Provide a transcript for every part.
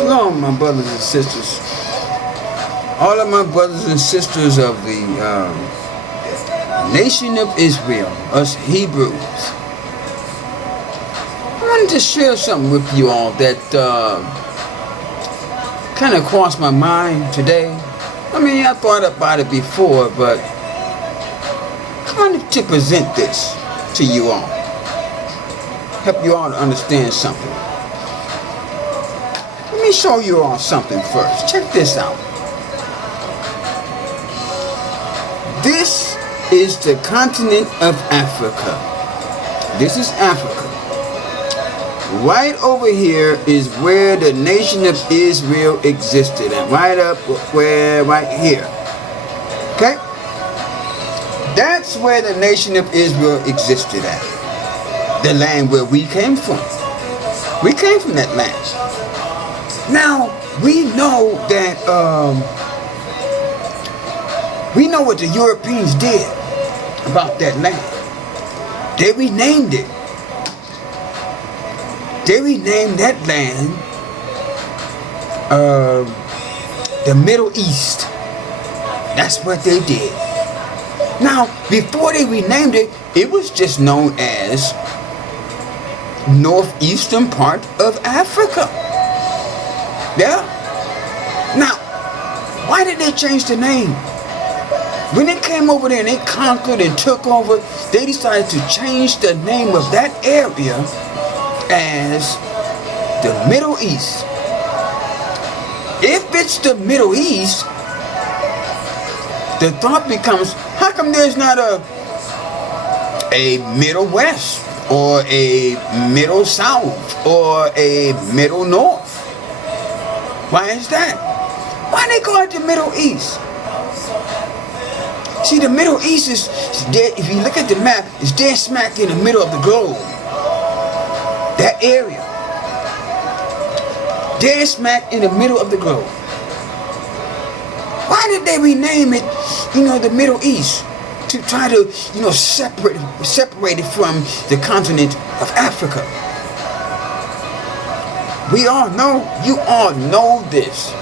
Shalom, my brothers and sisters. All of my brothers and sisters of the nation of Israel, us Hebrews. I wanted to share something with you all that kind of crossed my mind today. I mean, I thought about it before, but I wanted to present this to you all. Help you all to understand something. Let me show you all something first. Check this out. This is the continent of Africa. This is Africa. Right over here is where the nation of Israel existed. And right up where, right here. Okay? That's where the nation of Israel existed at. The land where we came from. We came from that land. Now, we know that, we know what the Europeans did about that land. They renamed it. They renamed that land, the Middle East. That's what they did. Now, before they renamed it, it was just known as northeastern part of Africa. Yeah? Now, why did they change the name? When they came over there and they conquered and took over, they decided to change the name of that area as the Middle East. If it's the Middle East, the thought becomes, how come there's not a Middle West or a Middle South or a Middle North? Why is that? Why they call it the Middle East? See, the Middle East is dead. If you look at the map, it's dead smack in the middle of the globe. That area. Dead smack in the middle of the globe. Why did they rename it, the Middle East? To try to, separate it from the continent of Africa. We all know, you all know this.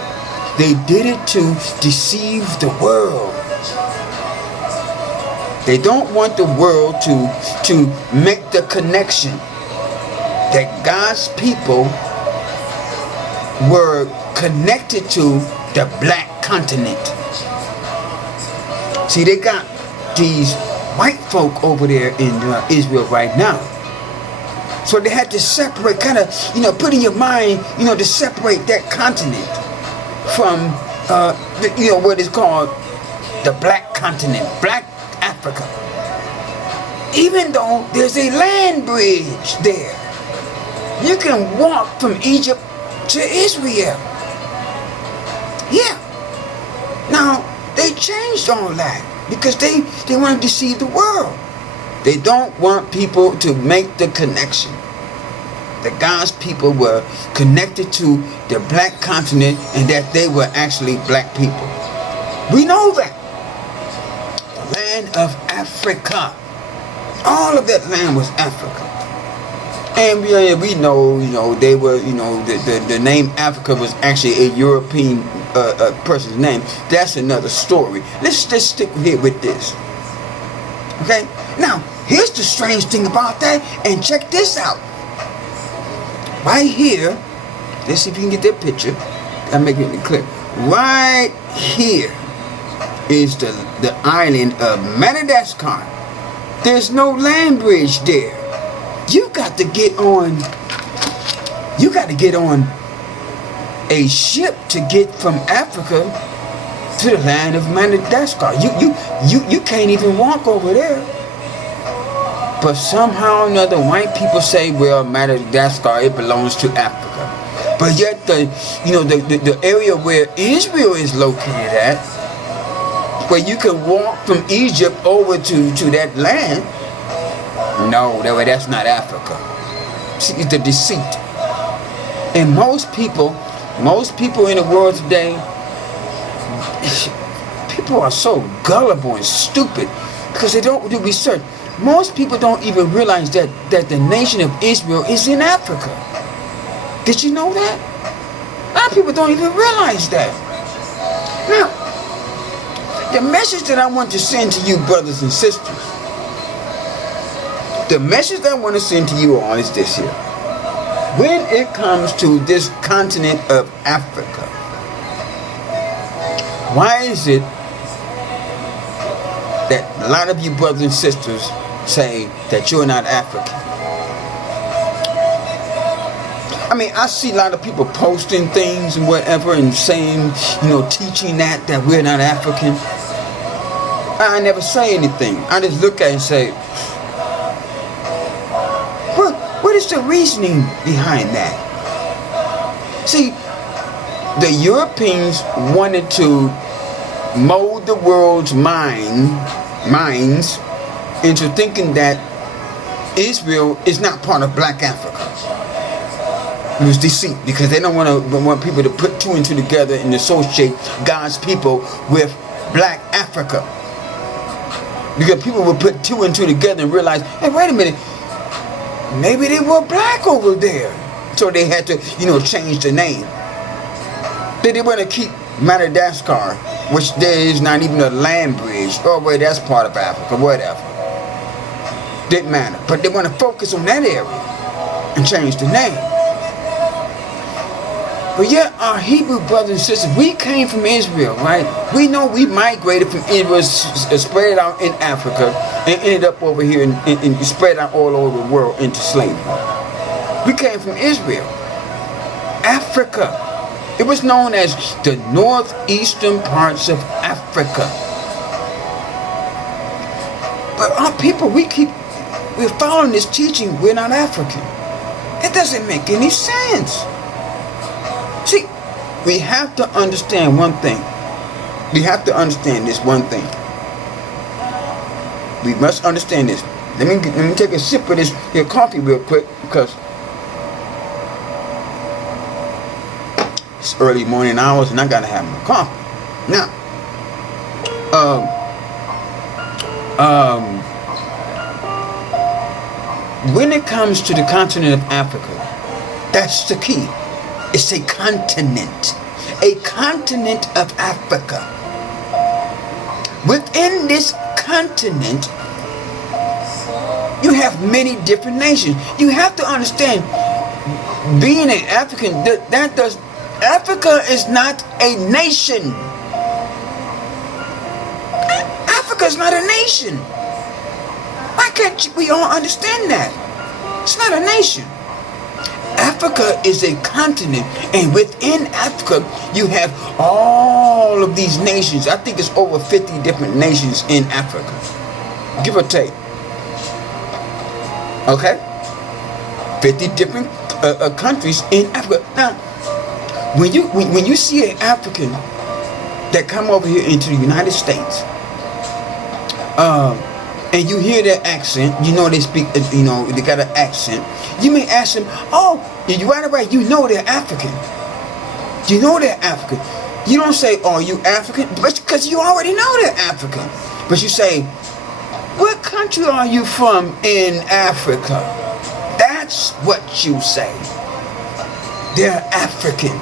They did it to deceive the world. They don't want the world to make the connection that God's people were connected to the black continent. See, they got these white folk over there in Israel right now. So they had to separate, kind of, put in your mind, to separate that continent from, what is called the black continent, black Africa. Even though there's a land bridge there. You can walk from Egypt to Israel. Yeah. Now, they changed all that because they want to deceive the world. They don't want people to make the connection that God's people were connected to the black continent and that they were actually black people. We know that. The land of Africa. All of that land was Africa. And we know, they were, the name Africa was actually a European person's name. That's another story. Let's just stick here with this. Okay? Now, here's the strange thing about that, and check this out. Right here, let's see if you can get that picture. I'll make it clear. Right here is the island of Madagascar. There's no land bridge there. You got to get on a ship to get from Africa to the land of Madagascar. You can't even walk over there. But somehow or another, white people say, well, Madagascar, it belongs to Africa. But yet the area where Israel is located at, where you can walk from Egypt over to that land, no, that's not Africa. See, it's the deceit. And most people in the world today, people are so gullible and stupid because they don't do research. Most people don't even realize that the nation of Israel is in Africa. Did you know that? lot of people don't even realize that. Now, the message that I want to send to you, brothers and sisters, the message that I want to send to you all is this here. When it comes to this continent of Africa, why is it that a lot of you brothers and sisters say that you're not African? I mean, I see a lot of people posting things and whatever and saying, teaching that we're not African. I never say anything. I just look at it and say, what is the reasoning behind that? See, the Europeans wanted to mold the world's minds into thinking that Israel is not part of black Africa. It was deceit, because they don't want people to put two and two together and associate God's people with black Africa. Because people would put two and two together and realize, hey, wait a minute, maybe they were black over there. So they had to, change the name. They didn't want to keep Madagascar, which there is not even a land bridge. Oh, wait, that's part of Africa, whatever. Didn't matter. But they want to focus on that area and change the name. But yet, our Hebrew brothers and sisters, we came from Israel, right? We know we migrated from Israel, spread out in Africa, and ended up over here and spread out all over the world into slavery. We came from Israel. Africa. It was known as the northeastern parts of Africa. But our people, we're following this teaching, we're not African. It doesn't make any sense. See, we have to understand one thing. We have to understand this one thing. We must understand this. Let me take a sip of this here coffee real quick, because it's early morning hours and I gotta have my coffee. Now, when it comes to the continent of Africa, that's the key. It's a continent of Africa. Within this continent, you have many different nations. You have to understand, being an African, Africa is not a nation. Africa is not a nation. Why can't we all understand that? It's not a nation. Africa is a continent, and within Africa you have all of these nations. I think it's over 50 different nations in Africa, give or take. Okay, 50 different countries in Africa. Now, when you see an African that come over here into the United States, and you hear their accent, they speak, they got an accent. You may ask them, oh, you right away, they're African. They're African. You don't say, oh, you African? Because you already know they're African. But you say, what country are you from in Africa? That's what you say. They're African.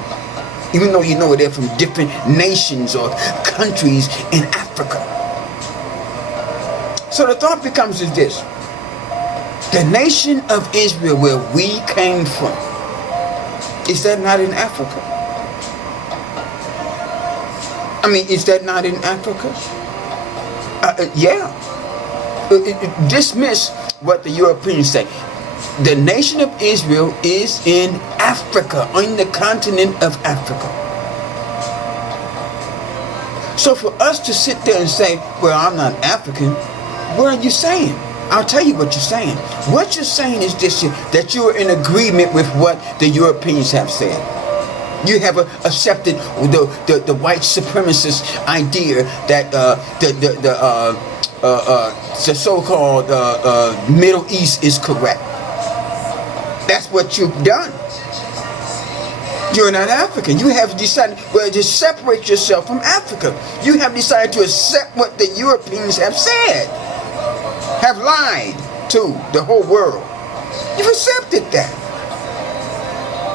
Even though they're from different nations or countries in Africa. So the thought becomes is this. The nation of Israel, where we came from, is that not in Africa? I mean, is that not in Africa? Yeah. Dismiss what the Europeans say. The nation of Israel is in Africa, on the continent of Africa. So for us to sit there and say, well, I'm not African, what are you saying? I'll tell you what you're saying. What you're saying is this, that you are in agreement with what the Europeans have said. You have accepted the white supremacist idea that the so-called Middle East is correct. That's what you've done. You're not African. You have decided, to separate yourself from Africa. You have decided to accept what the Europeans have said, have lied to the whole world. You've accepted that.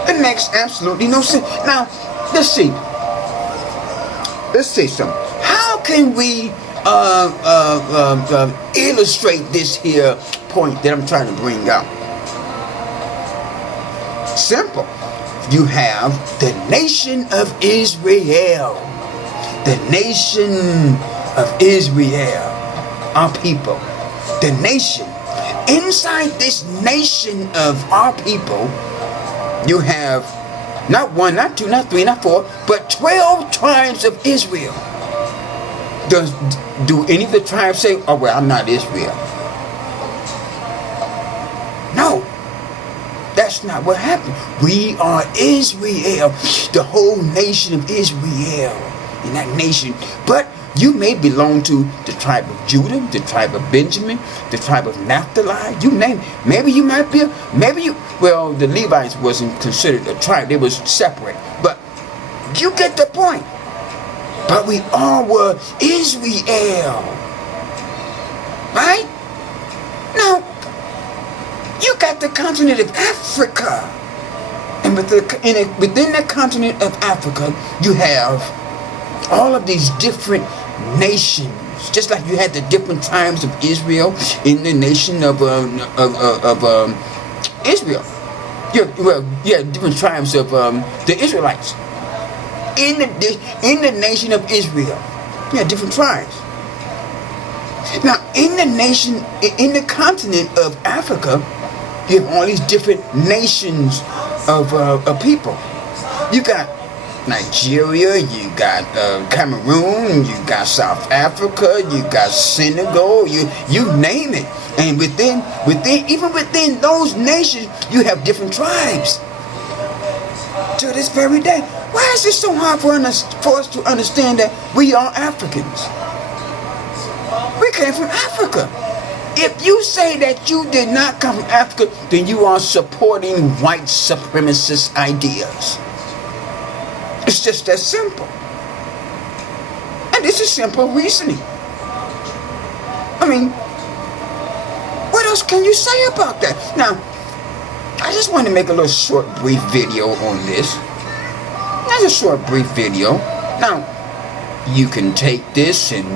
It makes absolutely no sense. Now, let's see. Let's say something. How can we illustrate this here point that I'm trying to bring out? Simple. You have the nation of Israel. The nation of Israel. Our people. The nation. Inside this nation of our people, you have not one, not two, not three, not four, but 12 tribes of Israel. Do any of the tribes say, oh, well, I'm not Israel? No. That's not what happened. We are Israel. The whole nation of Israel. In that nation. But you may belong to the tribe of Judah, the tribe of Benjamin, the tribe of Naphtali. You name it. Maybe you might be well, the Levites wasn't considered a tribe. They was separate. But you get the point. But we all were Israel. Right? Now, you got the continent of Africa. And within the continent of Africa, you have all of these different nations. Just like you had the different tribes of Israel in the nation of Israel. Different tribes of the Israelites. In the nation of Israel. Yeah, different tribes. Now, in the continent of Africa, you have all these different nations of people. You got Nigeria, you got Cameroon, you got South Africa, you got Senegal, you name it. And even within those nations, you have different tribes. To this very day. Why is it so hard for us to understand that we are Africans? We came from Africa. If you say that you did not come from Africa, then you are supporting white supremacist ideas. It's just that simple. And this is simple reasoning. I mean, what else can you say about that? Now, I just want to make a little short, brief video on this. That's a short, brief video. Now, you can take this and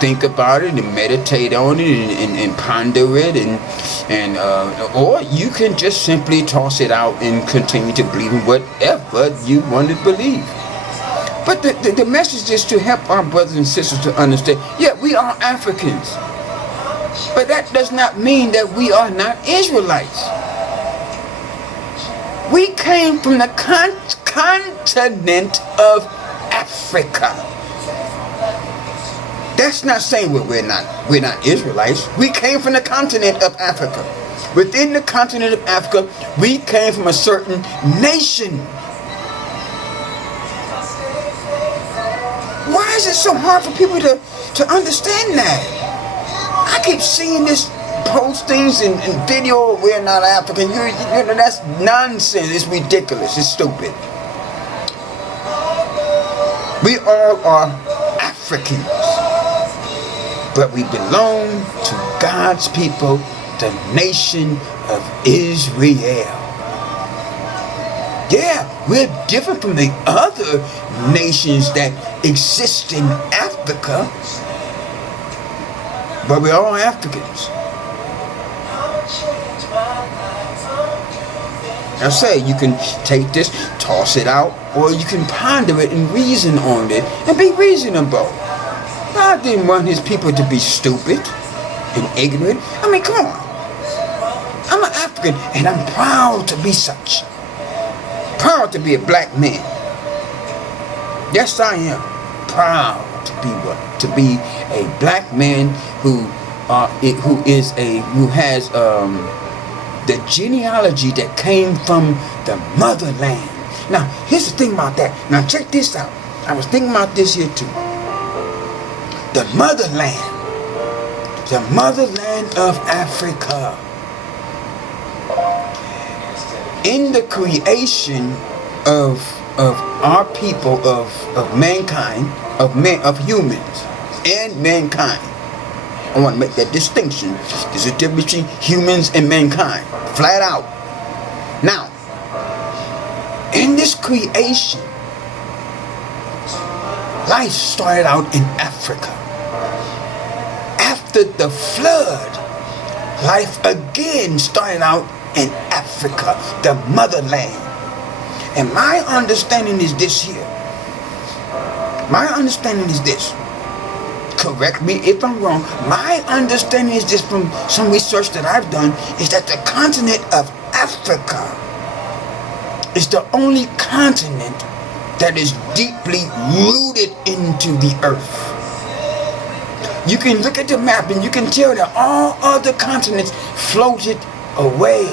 think about it and meditate on it and ponder it or you can just simply toss it out and continue to believe in whatever you want to believe. But the message is to help our brothers and sisters to understand, yeah, we are Africans. But that does not mean that we are not Israelites. We came from the continent of Africa. That's not saying we're not Israelites. We came from the continent of Africa. Within the continent of Africa, we came from a certain nation. Why is it so hard for people to understand that? I keep seeing this postings and video, we're not African. You know, that's nonsense. It's ridiculous. It's stupid. We all are Africans. But we belong to God's people, the nation of Israel. Yeah, we're different from the other nations that exist in Africa. But we're all Africans. I say you can take this, toss it out, or you can ponder it and reason on it and be reasonable. God didn't want his people to be stupid and ignorant. I mean, come on. I'm an African and I'm proud to be such. Proud to be a black man. Yes, I am. Proud to be a black man who has the genealogy that came from the motherland. Now, here's the thing about that. Now, check this out. I was thinking about this here too. The motherland of Africa. In the creation of our people, of mankind, of humans and mankind. I want to make that distinction. There's a difference between humans and mankind. Flat out. Now, in this creation, life started out in Africa. After the flood, life again started out in Africa, the motherland. And my understanding is this here. My understanding is this. Correct me if I'm wrong. My understanding is this from some research that I've done, is that the continent of Africa is the only continent that is deeply rooted into the earth. You can look at the map and you can tell that all other continents floated away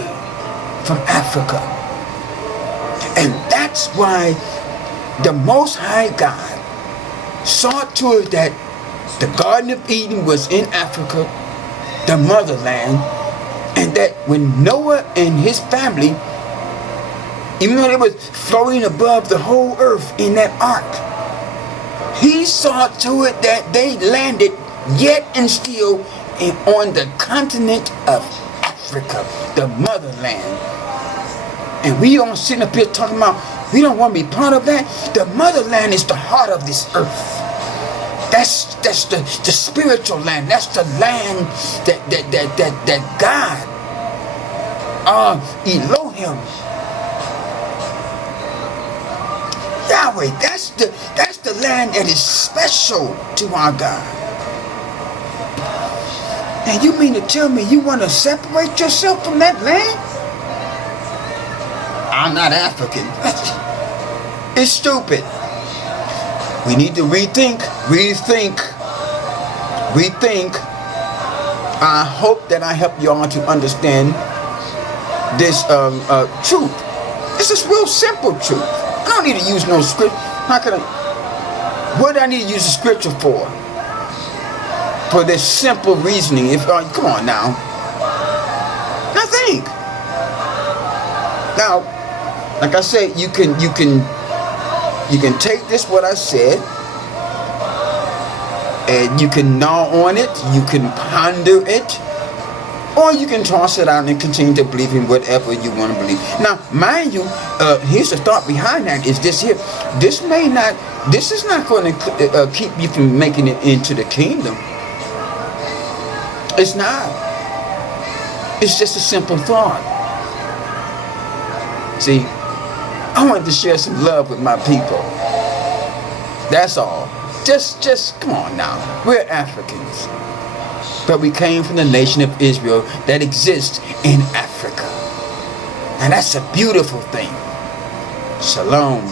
from Africa. And that's why the Most High God saw to it that the Garden of Eden was in Africa, the motherland, and that when Noah and his family, even though they was floating above the whole earth in that ark, he saw to it that they landed yet and still on the continent of Africa, the motherland. And we don't sit up here talking about, we don't want to be part of that. The motherland is the heart of this earth. That's the spiritual land. That's the land that God, Elohim, Yahweh, that's the land that is special to our God. And you mean to tell me you want to separate yourself from that land? I'm not African. It's stupid. We need to rethink. I hope that I help y'all to understand this truth. It's a real simple truth. I don't need to use no script. What do I need to use the scripture for? For this simple reasoning. If come on now. Now think. Now, like I said, you can take this what I said, and you can gnaw on it, you can ponder it, or you can toss it out and continue to believe in whatever you want to believe. Now, mind you, here's the thought behind that is this here. This is not going to keep you from making it into the kingdom. It's not. It's just a simple thought. See, I wanted to share some love with my people. That's all. Just come on now. We're Africans. But we came from the nation of Israel that exists in Africa. And that's a beautiful thing. Shalom.